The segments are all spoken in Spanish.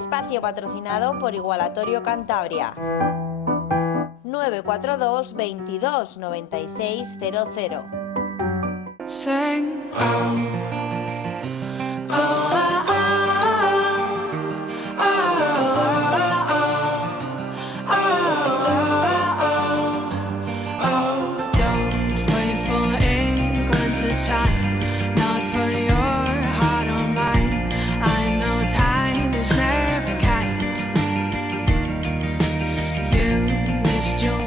Espacio patrocinado por Igualatorio Cantabria. 942 22 96 00. Sing, oh, oh, oh, oh, oh, oh, oh. Don't wait for England to chime, not for your heart or mine. I know time is never kind. You missed your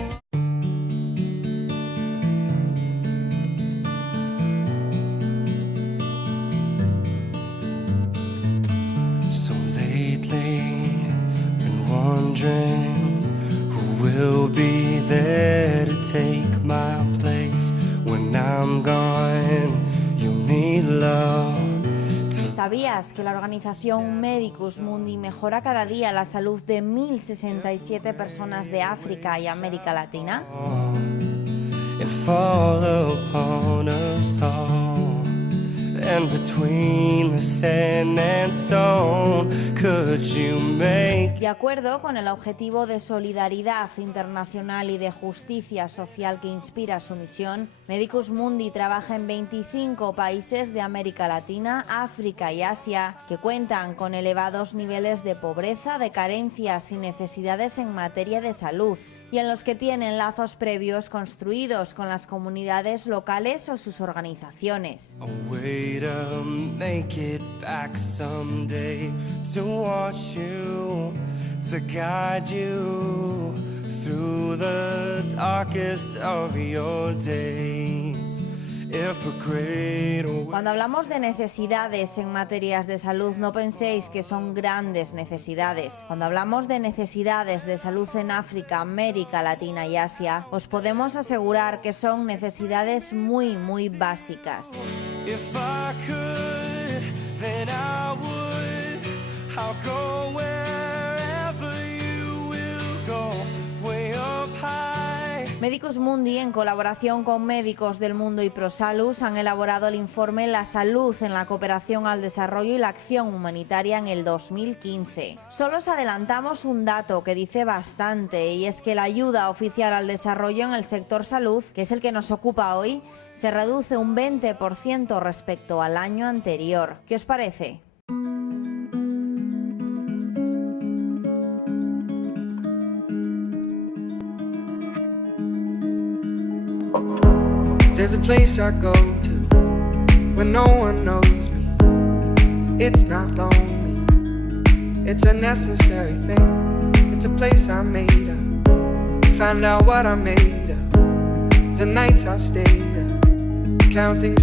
who will be there to take my place when I'm gone. You need love. ¿Sabías que la organización Medicus Mundi mejora cada día la salud de 1.067 personas de África y América Latina? And fall upon us all. And between the sand and stone, could you make... De acuerdo con el objetivo de solidaridad internacional y de justicia social que inspira su misión, Medicus Mundi trabaja en 25 países de América Latina, África y Asia que cuentan con elevados niveles de pobreza, de carencias y necesidades en materia de salud, y en los que tienen lazos previos construidos con las comunidades locales o sus organizaciones. A way to make it back someday, to watch you, to guide you through the darkest of your days. Cuando hablamos de necesidades en materias de salud, no penséis que son grandes necesidades. Cuando hablamos de necesidades de salud en África, América Latina y Asia, os podemos asegurar que son necesidades muy, muy básicas. Medicus Mundi, en colaboración con médicos del mundo y ProSalus, han elaborado el informe La salud en la cooperación al desarrollo y la acción humanitaria en el 2015. Solo os adelantamos un dato que dice bastante, y es que la ayuda oficial al desarrollo en el sector salud, que es el que nos ocupa hoy, se reduce un 20% respecto al año anterior. ¿Qué os parece? There's a place I go to when no one knows me. It's not lonely, it's a necessary thing. It's a place I made up, found out what I made up, the nights I've stayed up.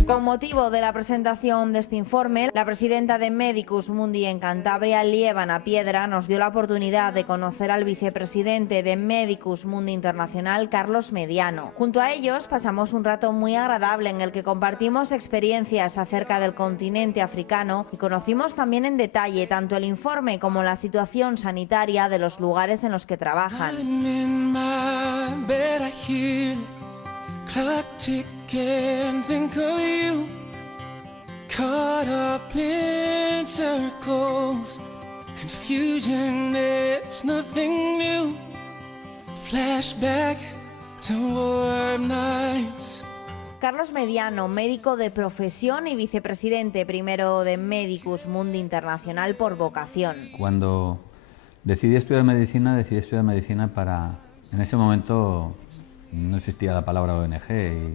Con motivo de la presentación de este informe, la presidenta de Medicus Mundi en Cantabria, Lievana Piedra, nos dio la oportunidad de conocer al vicepresidente de Medicus Mundi Internacional, Carlos Mediano. Junto a ellos pasamos un rato muy agradable en el que compartimos experiencias acerca del continente africano y conocimos también en detalle tanto el informe como la situación sanitaria de los lugares en los que trabajan. Clock ticking, think of you, caught up in circles, confusion is nothing new, flashback to warm nights. Carlos Mediano, médico de profesión y vicepresidente primero de Medicus Mundi Internacional por vocación. Cuando decidí estudiar medicina para, en ese momento no existía la palabra ONG,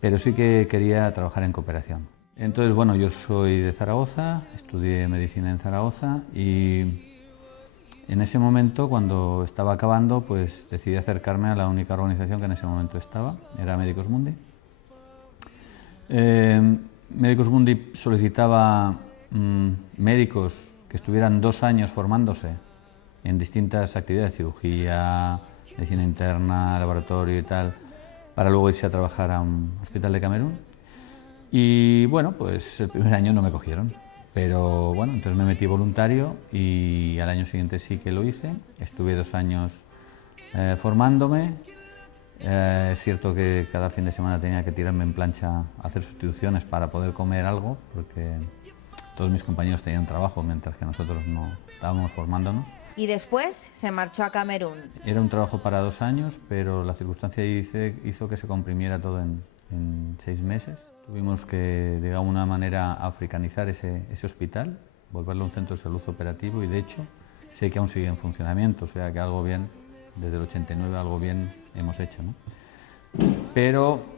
pero sí que quería trabajar en cooperación. Entonces, bueno, yo soy de Zaragoza, estudié medicina en Zaragoza y en ese momento, cuando estaba acabando, pues decidí acercarme a la única organización que en ese momento estaba, era Medicus Mundi. Medicus Mundi solicitaba médicos que estuvieran 2 años formándose en distintas actividades, cirugía, medicina interna, laboratorio y tal, para luego irse a trabajar a un hospital de Camerún. Y bueno, pues el primer año no me cogieron, pero bueno, entonces me metí voluntario y al año siguiente sí que lo hice. Estuve 2 años formándome. Es cierto que cada fin de semana tenía que tirarme en plancha a hacer sustituciones para poder comer algo, porque todos mis compañeros tenían trabajo mientras que nosotros no estábamos formándonos. Y después se marchó a Camerún. Era un trabajo para 2 años, pero la circunstancia hizo que se comprimiera todo en 6 meses. Tuvimos que, de alguna manera, africanizar ese hospital, volverlo un centro de salud operativo, y de hecho sé que aún sigue en funcionamiento, o sea que algo bien, desde el 89 algo bien hemos hecho, ¿no? Pero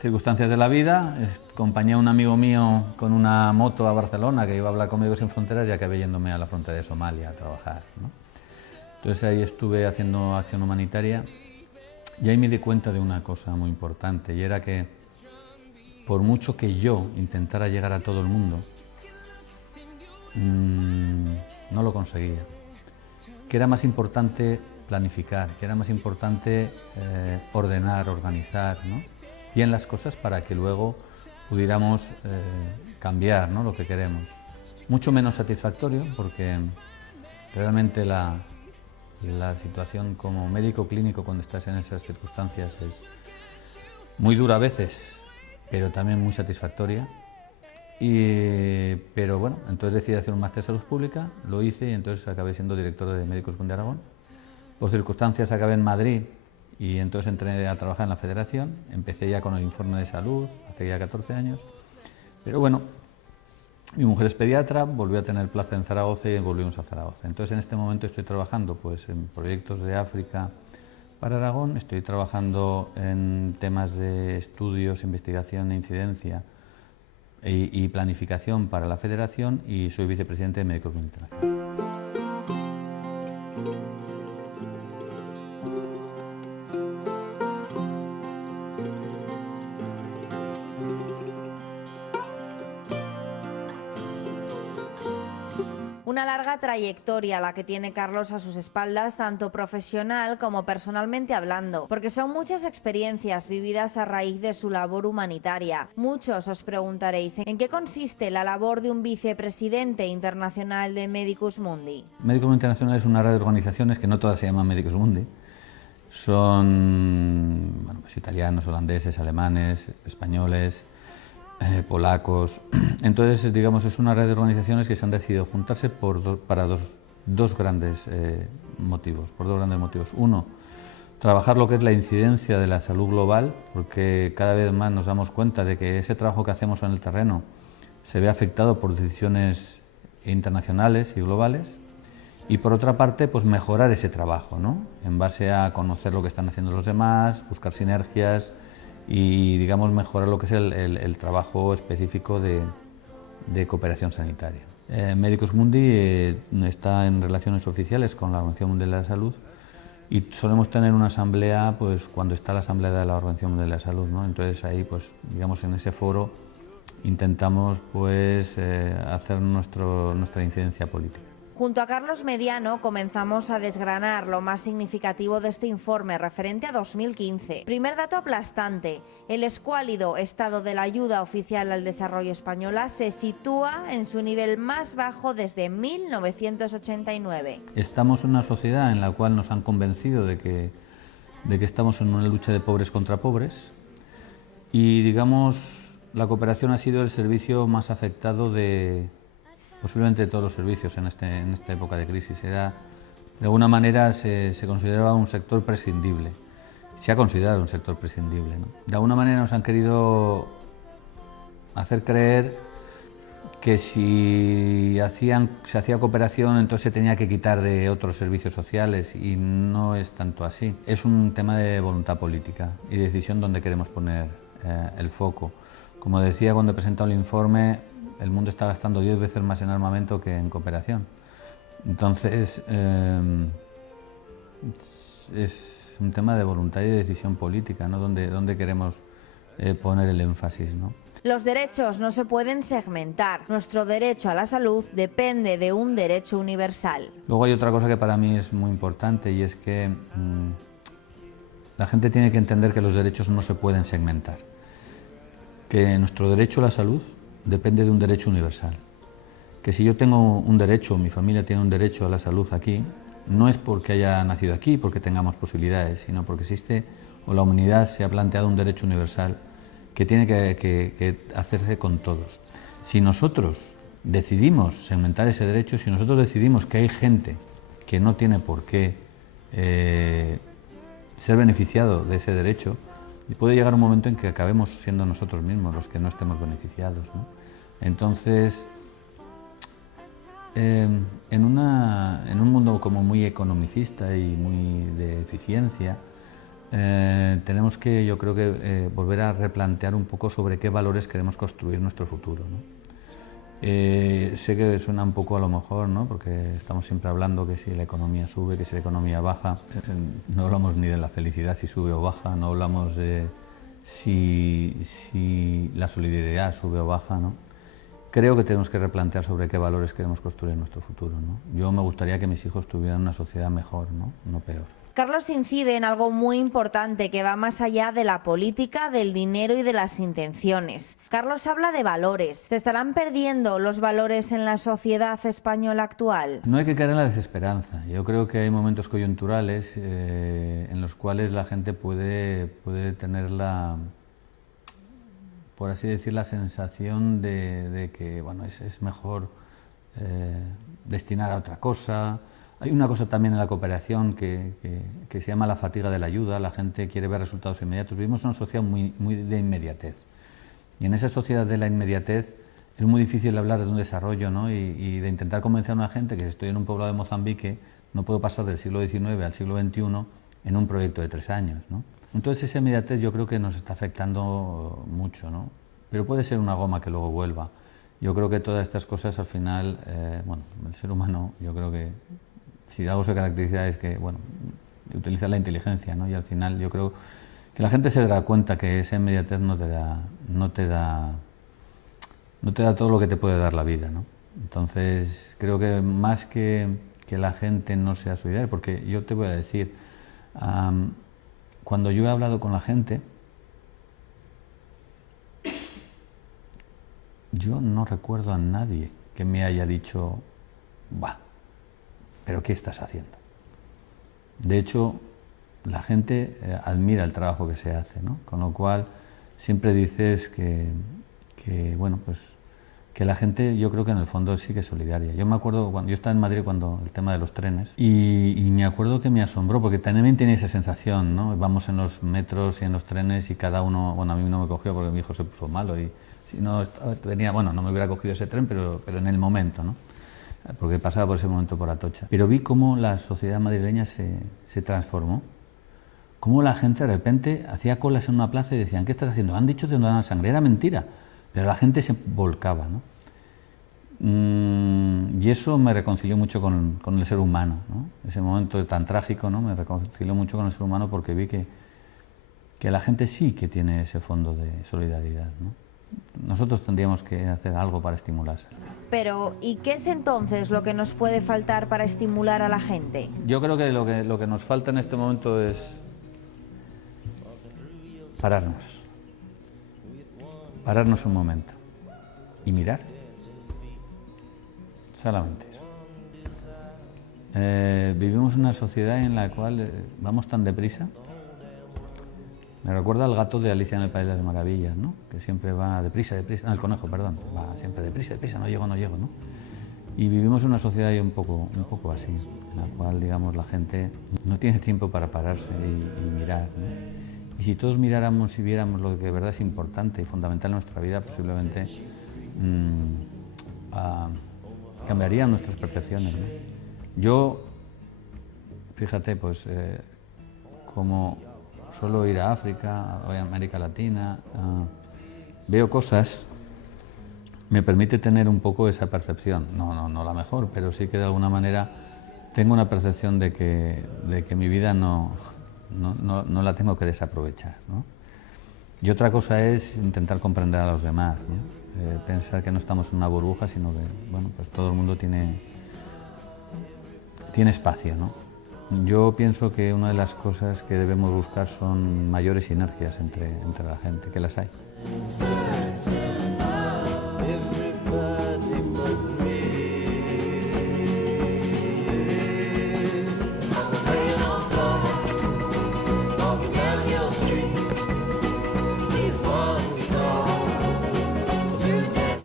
circunstancias de la vida, acompañé a un amigo mío con una moto a Barcelona que iba a hablar con Médicos Sin Fronteras y acabé yéndome a la frontera de Somalia a trabajar, ¿no? Entonces ahí estuve haciendo acción humanitaria y ahí me di cuenta de una cosa muy importante, y era que por mucho que yo intentara llegar a todo el mundo, no lo conseguía. Que era más importante planificar, que era más importante ordenar, organizar, ¿no? Bien las cosas para que luego pudiéramos cambiar, ¿no?, lo que queremos. Mucho menos satisfactorio, porque realmente la situación como médico clínico cuando estás en esas circunstancias es muy dura a veces, pero también muy satisfactoria. Pero bueno, entonces decidí hacer un máster de salud pública, lo hice y entonces acabé siendo director de Médicos Mundi Aragón. Por circunstancias acabé en Madrid y entonces entré a trabajar en la Federación. Empecé ya con el informe de salud hace ya 14 años, pero bueno, mi mujer es pediatra, volvió a tener plaza en Zaragoza y volvimos a Zaragoza. Entonces en este momento estoy trabajando pues en proyectos de África para Aragón, estoy trabajando en temas de estudios, investigación e incidencia y planificación para la Federación, y soy vicepresidente de Médicos Mundi Internacional. Una larga trayectoria la que tiene Carlos a sus espaldas, tanto profesional como personalmente hablando, porque son muchas experiencias vividas a raíz de su labor humanitaria. Muchos os preguntaréis, ¿en qué consiste la labor de un vicepresidente internacional de Medicus Mundi? Médicos Mundi Internacional es una red de organizaciones que no todas se llaman Médicos Mundi. Son pues italianos, holandeses, alemanes, españoles, polacos. Entonces, digamos, es una red de organizaciones que se han decidido juntarse para dos grandes motivos. Uno, trabajar lo que es la incidencia de la salud global, porque cada vez más nos damos cuenta de que ese trabajo que hacemos en el terreno se ve afectado por decisiones internacionales y globales. Y por otra parte, pues mejorar ese trabajo, ¿no?, en base a conocer lo que están haciendo los demás, buscar sinergias y, digamos, mejorar lo que es el trabajo específico de cooperación sanitaria. Medicus Mundi está en relaciones oficiales con la Organización Mundial de la Salud y solemos tener una asamblea pues cuando está la asamblea de la Organización Mundial de la Salud, ¿no? Entonces ahí, pues, digamos, en ese foro intentamos pues hacer nuestra incidencia política. Junto a Carlos Mediano comenzamos a desgranar lo más significativo de este informe referente a 2015. Primer dato aplastante: el escuálido estado de la ayuda oficial al desarrollo española se sitúa en su nivel más bajo desde 1989. Estamos en una sociedad en la cual nos han convencido de que estamos en una lucha de pobres contra pobres y, digamos, la cooperación ha sido el servicio más afectado de posiblemente todos los servicios en esta época de crisis. De alguna manera se consideraba un sector prescindible, se ha considerado un sector prescindible, ¿no? De alguna manera nos han querido hacer creer que si se hacía cooperación entonces se tenía que quitar de otros servicios sociales, y no es tanto así. Es un tema de voluntad política y de decisión donde queremos poner el foco. Como decía cuando he presentado el informe, el mundo está gastando 10 veces más en armamento que en cooperación. Entonces, es un tema de voluntad y de decisión política, ¿no?, donde queremos poner el énfasis, ¿no? Los derechos no se pueden segmentar. Nuestro derecho a la salud depende de un derecho universal. Luego hay otra cosa que para mí es muy importante, y es que la gente tiene que entender que los derechos no se pueden segmentar. Que nuestro derecho a la salud depende de un derecho universal. Que si yo tengo un derecho, mi familia tiene un derecho a la salud aquí, no es porque haya nacido aquí, porque tengamos posibilidades, sino porque existe, o la humanidad se ha planteado un derecho universal que tiene que hacerse con todos. Si nosotros decidimos segmentar ese derecho, si nosotros decidimos que hay gente que no tiene por qué ser beneficiado de ese derecho, y puede llegar un momento en que acabemos siendo nosotros mismos los que no estemos beneficiados, ¿no? Entonces, en un mundo como muy economicista y muy de eficiencia, tenemos que, yo creo que, volver a replantear un poco sobre qué valores queremos construir nuestro futuro, ¿no? Sé que suena un poco a lo mejor, ¿no? Porque estamos siempre hablando que si la economía sube, que si la economía baja. No hablamos ni de la felicidad, si sube o baja, no hablamos de si la solidaridad sube o baja, ¿no? Creo que tenemos que replantear sobre qué valores queremos construir en nuestro futuro, ¿no? Yo me gustaría que mis hijos tuvieran una sociedad mejor, ¿no? No peor. Carlos incide en algo muy importante que va más allá de la política, del dinero y de las intenciones. Carlos habla de valores. ¿Se estarán perdiendo los valores en la sociedad española actual? No hay que caer en la desesperanza. Yo creo que hay momentos coyunturales en los cuales la gente puede tener por así decir, la sensación de que bueno, es mejor destinar a otra cosa. Hay una cosa también en la cooperación que se llama la fatiga de la ayuda. La gente quiere ver resultados inmediatos. Vivimos en una sociedad muy de inmediatez. Y en esa sociedad de la inmediatez es muy difícil hablar de un desarrollo, ¿no? y de intentar convencer a una gente que si estoy en un poblado de Mozambique no puedo pasar del siglo XIX al siglo XXI en un proyecto de 3 años, ¿no? Entonces esa inmediatez yo creo que nos está afectando mucho, ¿no? Pero puede ser una goma que luego vuelva. Yo creo que todas estas cosas al final, bueno, el ser humano yo creo que si algo se caracteriza es que, bueno, utiliza la inteligencia, ¿no? Y al final yo creo que la gente se dará cuenta que esa inmediatez no te da todo lo que te puede dar la vida, ¿no? Entonces creo que más que la gente no sea solidaria, porque yo te voy a decir, cuando yo he hablado con la gente, yo no recuerdo a nadie que me haya dicho, bah, ¿pero qué estás haciendo? De hecho, la gente admira el trabajo que se hace, ¿no? Con lo cual, siempre dices que bueno, pues, que la gente, yo creo que en el fondo sí que es solidaria. Yo me acuerdo, cuando yo estaba en Madrid, cuando el tema de los trenes, y me acuerdo que me asombró, porque también tenía esa sensación, ¿no? Vamos en los metros y en los trenes y cada uno, bueno, a mí no me cogió porque mi hijo se puso malo y si no venía, bueno, no me hubiera cogido ese tren, pero en el momento, ¿no? Porque pasaba por ese momento por Atocha. Pero vi cómo la sociedad madrileña se transformó, cómo la gente de repente hacía colas en una plaza y decían, ¿qué estás haciendo? Han dicho que no dan sangre, era mentira, pero la gente se volcaba, ¿no? Y eso me reconcilió mucho con el ser humano, ¿no? Ese momento tan trágico, ¿no? Me reconcilió mucho con el ser humano porque vi que la gente sí que tiene ese fondo de solidaridad, ¿no? Nosotros tendríamos que hacer algo para estimularse. Pero, ¿y qué es entonces lo que nos puede faltar para estimular a la gente? Yo creo que lo que nos falta en este momento es pararnos un momento y mirar. Solamente eso. Vivimos en una sociedad en la cual vamos tan deprisa. Me recuerda al gato de Alicia en el País de las Maravillas, ¿no? Que siempre va deprisa, no, el conejo, perdón, va siempre deprisa, no llego, ¿no? Y vivimos en una sociedad un poco así, en la cual, digamos, la gente no tiene tiempo para pararse y mirar, ¿no? Y si todos miráramos y viéramos lo que de verdad es importante y fundamental en nuestra vida, posiblemente cambiarían nuestras percepciones, ¿no? Yo, fíjate, pues, como suelo ir a África, voy a América Latina, veo cosas, me permite tener un poco esa percepción, no la mejor, pero sí que de alguna manera tengo una percepción de que mi vida no la tengo que desaprovechar, ¿no? Y otra cosa es intentar comprender a los demás, ¿no? Pensar que no estamos en una burbuja, sino que, bueno, pues todo el mundo tiene espacio, ¿no? Yo pienso que una de las cosas que debemos buscar son mayores sinergias entre la gente, que las hay.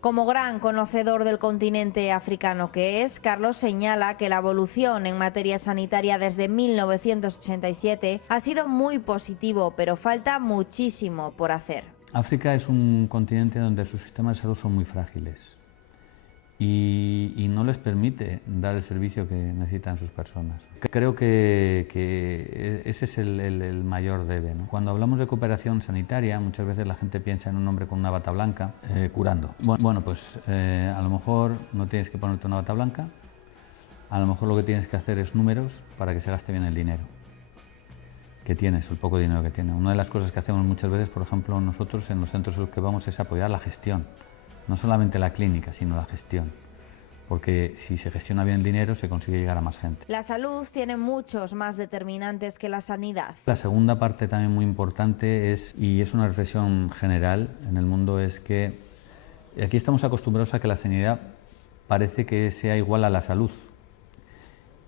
Como Como gran conocedor del continente africano que es, Carlos señala que la evolución en materia sanitaria desde 1987 ha sido muy positivo, pero falta muchísimo por hacer. África es un continente donde sus sistemas de salud son muy frágiles y no les permite dar el servicio que necesitan sus personas. Creo que ese es el mayor debe, ¿no? Cuando hablamos de cooperación sanitaria, muchas veces la gente piensa en un hombre con una bata blanca curando. Bueno, pues a lo mejor no tienes que ponerte una bata blanca, a lo mejor lo que tienes que hacer es números para que se gaste bien el dinero que tienes, el poco dinero que tienes. Una de las cosas que hacemos muchas veces, por ejemplo, nosotros en los centros en los que vamos es apoyar la gestión. No solamente la clínica, sino la gestión, porque si se gestiona bien el dinero se consigue llegar a más gente. La salud tiene muchos más determinantes que la sanidad. La segunda parte también muy importante es, y es una reflexión general en el mundo, es que aquí estamos acostumbrados a que la sanidad parece que sea igual a la salud,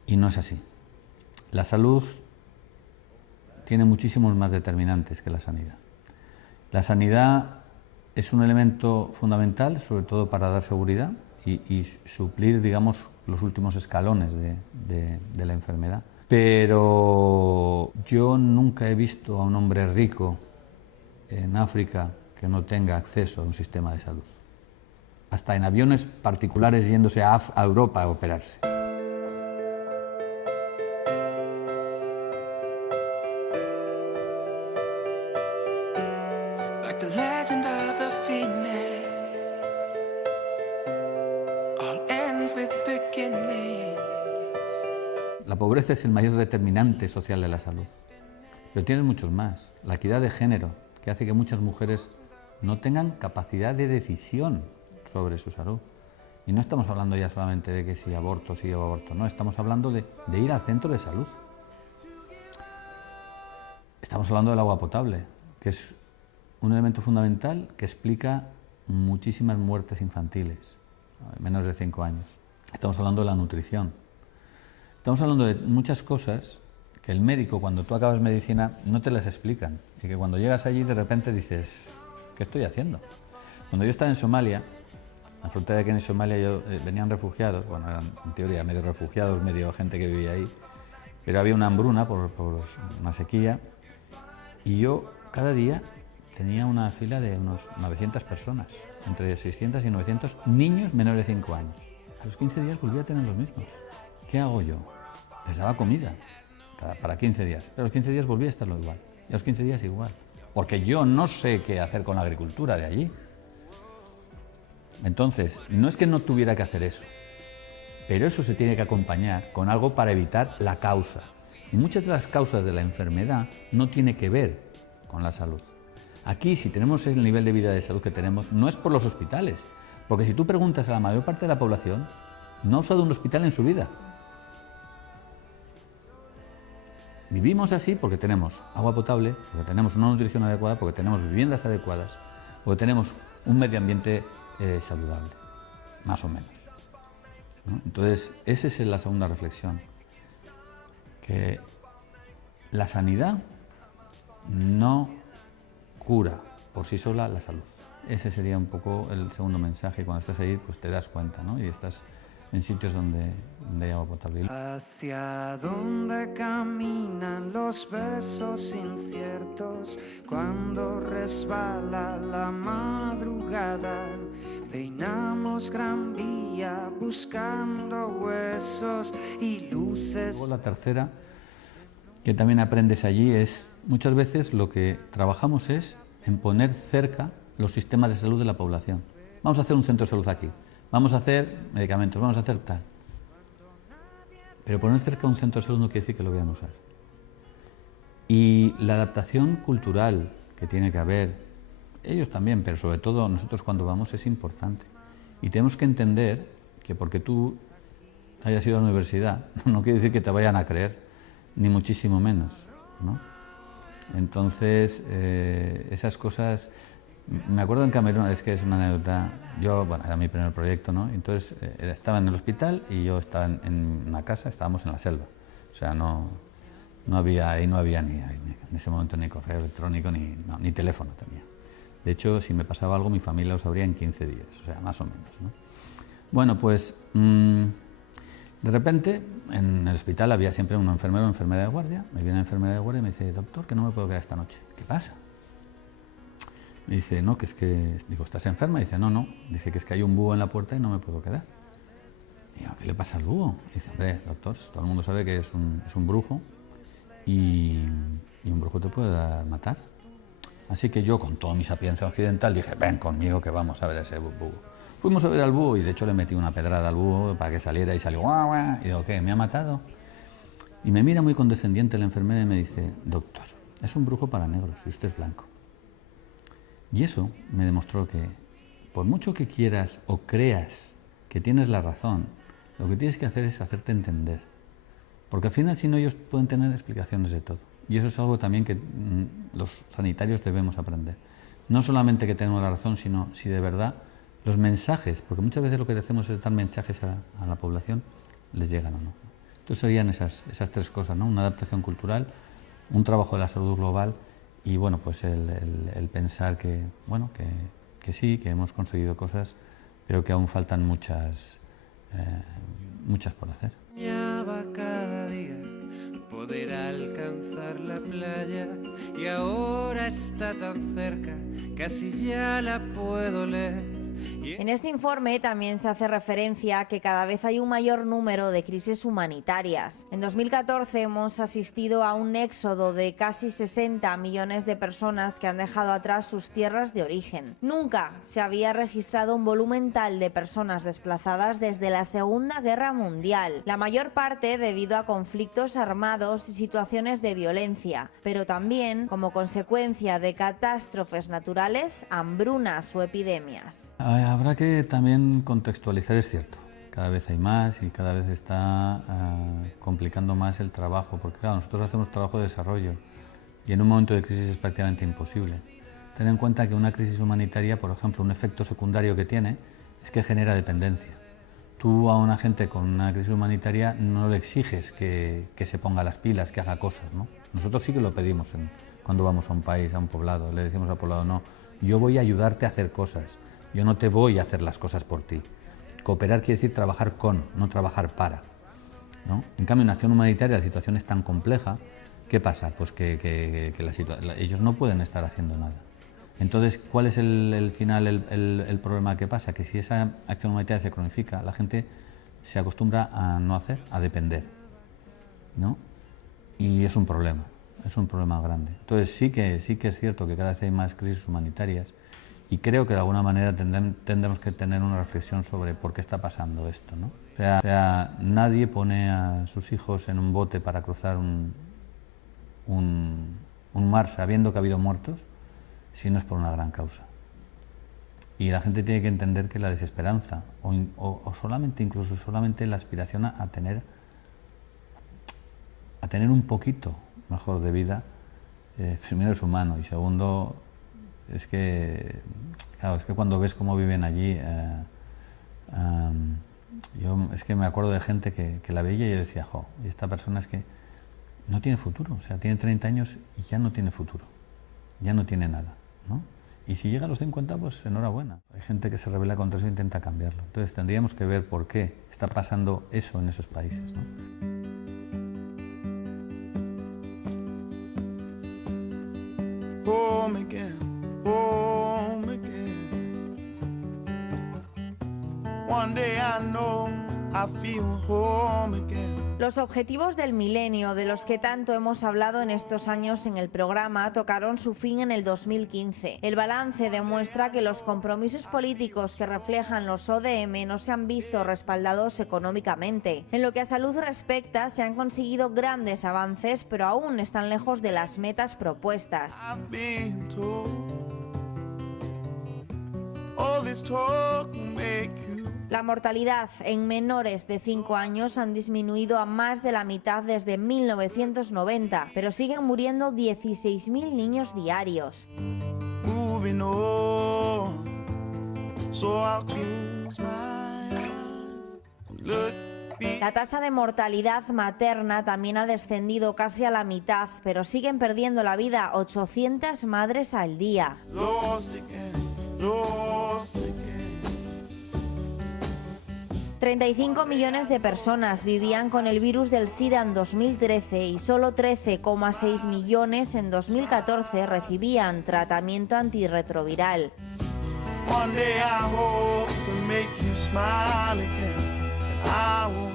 y no es así. La salud tiene muchísimos más determinantes que la sanidad. La sanidad es un elemento fundamental, sobre todo para dar seguridad y suplir, digamos, los últimos escalones de la enfermedad. Pero yo nunca he visto a un hombre rico en África que no tenga acceso a un sistema de salud. Hasta en aviones particulares yéndose a Europa a operarse. Like the legend of the phoenix, all ends with beginnings. La pobreza es el mayor determinante social de la salud, pero tienes muchos más. La equidad de género, que hace que muchas mujeres no tengan capacidad de decisión sobre su salud. Y no estamos hablando ya solamente de que si aborto, sí o aborto, no, estamos hablando de ir al centro de salud. Estamos hablando del agua potable, que es un elemento fundamental que explica muchísimas muertes infantiles, menores de 5 años. Estamos hablando de la nutrición. Estamos hablando de muchas cosas que el médico, cuando tú acabas medicina, no te las explican. Y que cuando llegas allí, de repente dices, ¿qué estoy haciendo? Cuando yo estaba en Somalia, la frontera de Kenia y Somalia, venían refugiados, bueno, eran en teoría medio refugiados, medio gente que vivía ahí, pero había una hambruna por una sequía, y yo cada día tenía una fila de unos 900 personas, entre 600 y 900 niños menores de 5 años. A los 15 días volví a tener los mismos. ¿Qué hago yo? Les daba comida para 15 días, pero a los 15 días volví a estarlo igual, y a los 15 días igual, porque yo no sé qué hacer con la agricultura de allí. Entonces, no es que no tuviera que hacer eso, pero eso se tiene que acompañar con algo para evitar la causa. Y muchas de las causas de la enfermedad no tiene que ver con la salud. Aquí, si tenemos el nivel de vida de salud que tenemos, no es por los hospitales, porque si tú preguntas a la mayor parte de la población, no ha usado un hospital en su vida. Vivimos así porque tenemos agua potable, porque tenemos una nutrición adecuada, porque tenemos viviendas adecuadas, porque tenemos un medio ambiente saludable, más o menos, ¿no? Entonces, esa es la segunda reflexión, que la sanidad no cura por sí sola la salud. Ese sería un poco el segundo mensaje. Cuando estás ahí, pues te das cuenta, ¿no? Y estás en sitios donde hay agua potable. Hacia dónde caminan los besos inciertos cuando resbala la madrugada. Peinamos Gran Vía buscando huesos y luces. Luego la tercera, que también aprendes allí, es muchas veces lo que trabajamos es en poner cerca los sistemas de salud de la población. Vamos a hacer un centro de salud aquí, vamos a hacer medicamentos, vamos a hacer tal. Pero poner cerca un centro de salud no quiere decir que lo vayan a usar. Y la adaptación cultural que tiene que haber, ellos también, pero sobre todo nosotros cuando vamos, es importante. Y tenemos que entender que porque tú hayas ido a la universidad, no quiere decir que te vayan a creer, ni muchísimo menos, ¿no? Entonces, esas cosas... Me acuerdo en Camerún, es que es una anécdota, yo, bueno, era mi primer proyecto, ¿no? Entonces, estaba en el hospital y yo estaba en una casa, estábamos en la selva. O sea, no había ni en ese momento ni correo electrónico, ni teléfono tenía. De hecho, si me pasaba algo, mi familia lo sabría en 15 días, o sea, más o menos, ¿no? Bueno, pues de repente en el hospital había siempre un enfermero o enfermera de guardia. Me viene la enfermera de guardia y me dice: doctor, que no me puedo quedar esta noche. ¿Qué pasa? Me dice: no, que es que... Digo, ¿estás enferma? Y dice: no, no. Dice que es que hay un búho en la puerta y no me puedo quedar. Y digo: ¿qué le pasa al búho? Y dice: hombre, doctor, todo el mundo sabe que es un brujo y un brujo te puede matar. Así que yo, con toda mi sapiencia occidental, dije: ven conmigo que vamos a ver ese búho. Fuimos a ver al búho y de hecho le metí una pedrada al búho para que saliera y salió guau, guau. Y digo: ¿qué? ¿Me ha matado? Y me mira muy condescendiente la enfermera y me dice: doctor, es un brujo para negros y usted es blanco. Y eso me demostró que por mucho que quieras o creas que tienes la razón, lo que tienes que hacer es hacerte entender. Porque al final, si no, ellos pueden tener explicaciones de todo. Y eso es algo también que los sanitarios debemos aprender. No solamente que tenemos la razón, sino si de verdad los mensajes, porque muchas veces lo que hacemos es dar mensajes a la población, les llegan o no. Entonces serían esas tres cosas, ¿no? Una adaptación cultural, un trabajo de la salud global y bueno, pues el pensar que, bueno, que sí, que hemos conseguido cosas, pero que aún faltan muchas por hacer. Ya va cada día poder alcanzar la playa y ahora está tan cerca, casi ya la puedo leer. En este informe también se hace referencia a que cada vez hay un mayor número de crisis humanitarias. En 2014 hemos asistido a un éxodo de casi 60 millones de personas que han dejado atrás sus tierras de origen. Nunca se había registrado un volumen tal de personas desplazadas desde la Segunda Guerra Mundial, la mayor parte debido a conflictos armados y situaciones de violencia, pero también como consecuencia de catástrofes naturales, hambrunas o epidemias. Habrá que también contextualizar, es cierto, cada vez hay más y cada vez está complicando más el trabajo, porque claro, nosotros hacemos trabajo de desarrollo y en un momento de crisis es prácticamente imposible. Ten en cuenta que una crisis humanitaria, por ejemplo, un efecto secundario que tiene es que genera dependencia. Tú a una gente con una crisis humanitaria no le exiges que se ponga las pilas, que haga cosas, ¿no? Nosotros sí que lo pedimos cuando vamos a un país, a un poblado, le decimos al poblado: no, yo voy a ayudarte a hacer cosas. Yo no te voy a hacer las cosas por ti. Cooperar quiere decir trabajar con, no trabajar para, ¿no? En cambio, en acción humanitaria la situación es tan compleja, ¿qué pasa? Pues que ellos no pueden estar haciendo nada. Entonces, ¿cuál es el problema que pasa? Que si esa acción humanitaria se cronifica, la gente se acostumbra a no hacer, a depender, ¿no? Y es un problema grande. Entonces sí que es cierto que cada vez hay más crisis humanitarias. Y creo que de alguna manera tendremos que tener una reflexión sobre por qué está pasando esto, ¿no? O sea, nadie pone a sus hijos en un bote para cruzar un mar sabiendo que ha habido muertos si no es por una gran causa. Y la gente tiene que entender que la desesperanza o solamente la aspiración a tener un poquito mejor de vida, primero es humano y segundo es que, claro, es que cuando ves cómo viven allí, yo es que me acuerdo de gente que la veía y yo decía: jo, y esta persona es que no tiene futuro, o sea, tiene 30 años y ya no tiene futuro, ya no tiene nada, ¿no? Y si llega a los 50, pues enhorabuena. Hay gente que se rebela contra eso e intenta cambiarlo. Entonces tendríamos que ver por qué está pasando eso en esos países, ¿no? Home again. Home again. One day I know I feel home again. Los objetivos del milenio, de los que tanto hemos hablado en estos años en el programa, tocaron su fin en el 2015. El balance demuestra que los compromisos políticos que reflejan los ODM no se han visto respaldados económicamente. En lo que a salud respecta, se han conseguido grandes avances, pero aún están lejos de las metas propuestas. I've been told all this talk will make you. La mortalidad en menores de 5 años han disminuido a más de la mitad desde 1990, pero siguen muriendo 16.000 niños diarios. Moving on, so I'll close my eyes and look beat. La tasa de mortalidad materna también ha descendido casi a la mitad, pero siguen perdiendo la vida 800 madres al día. Lost again, lost again. 35 millones de personas vivían con el virus del SIDA en 2013 y solo 13,6 millones en 2014 recibían tratamiento antirretroviral. One day I hope to make you smile again, and I won't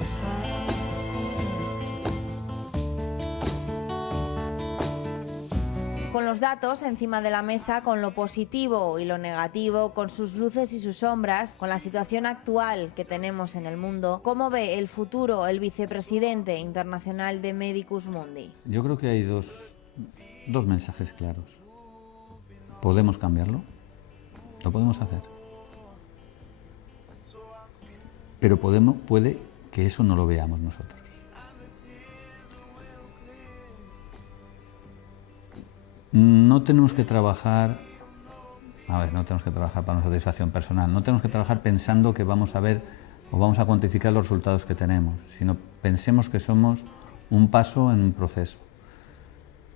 Con los datos encima de la mesa, con lo positivo y lo negativo, con sus luces y sus sombras, con la situación actual que tenemos en el mundo, ¿cómo ve el futuro el vicepresidente internacional de Medicus Mundi? Yo creo que hay dos mensajes claros. ¿Podemos cambiarlo? Lo podemos hacer. Pero puede que eso no lo veamos nosotros. No tenemos que trabajar, no tenemos que trabajar para nuestra satisfacción personal, no tenemos que trabajar pensando que vamos a ver o vamos a cuantificar los resultados que tenemos, sino pensemos que somos un paso en un proceso.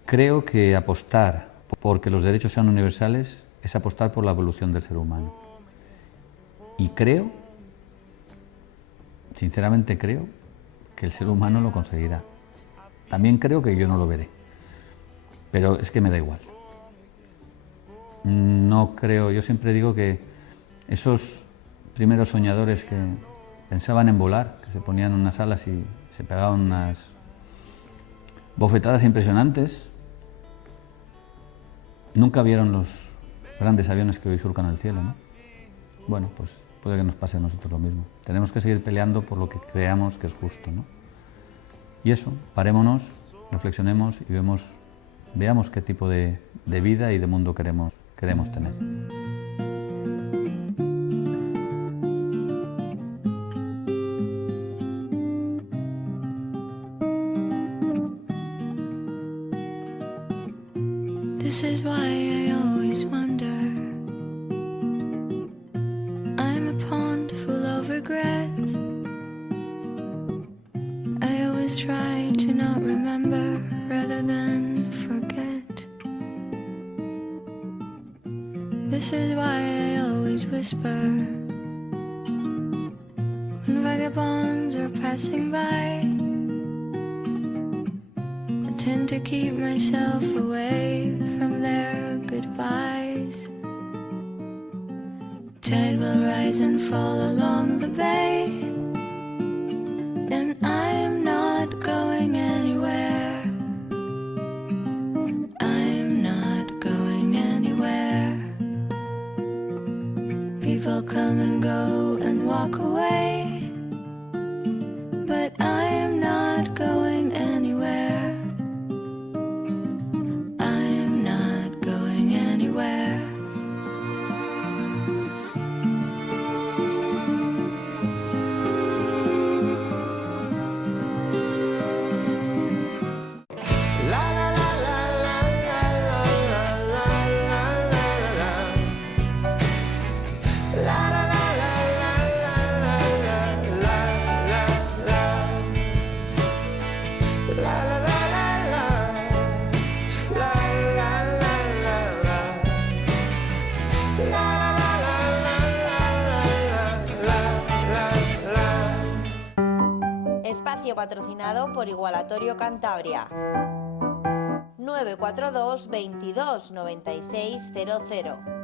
Creo que apostar porque los derechos sean universales es apostar por la evolución del ser humano. Y creo, sinceramente creo, que el ser humano lo conseguirá. También creo que yo no lo veré. Pero es que me da igual. No creo, yo siempre digo que esos primeros soñadores que pensaban en volar, que se ponían en unas alas y se pegaban unas bofetadas impresionantes, nunca vieron los grandes aviones que hoy surcan el cielo, ¿no? Bueno, pues puede que nos pase a nosotros lo mismo. Tenemos que seguir peleando por lo que creamos que es justo, ¿no? Y eso, parémonos, reflexionemos y veamos qué tipo de vida y de mundo queremos tener. This is why I always wonder. I'm a pond full of regrets. I always try to not remember rather than forget. This is why I always whisper when vagabonds are passing by. I tend to keep myself away from their goodbyes. Tide will rise and fall along the bay, and I'm not going anywhere. I'm not going anywhere. People come and go and walk away, but I am not going anywhere. I'm not going anywhere. Espacio patrocinado por Igualatorio Cantabria. 942 22 96 00.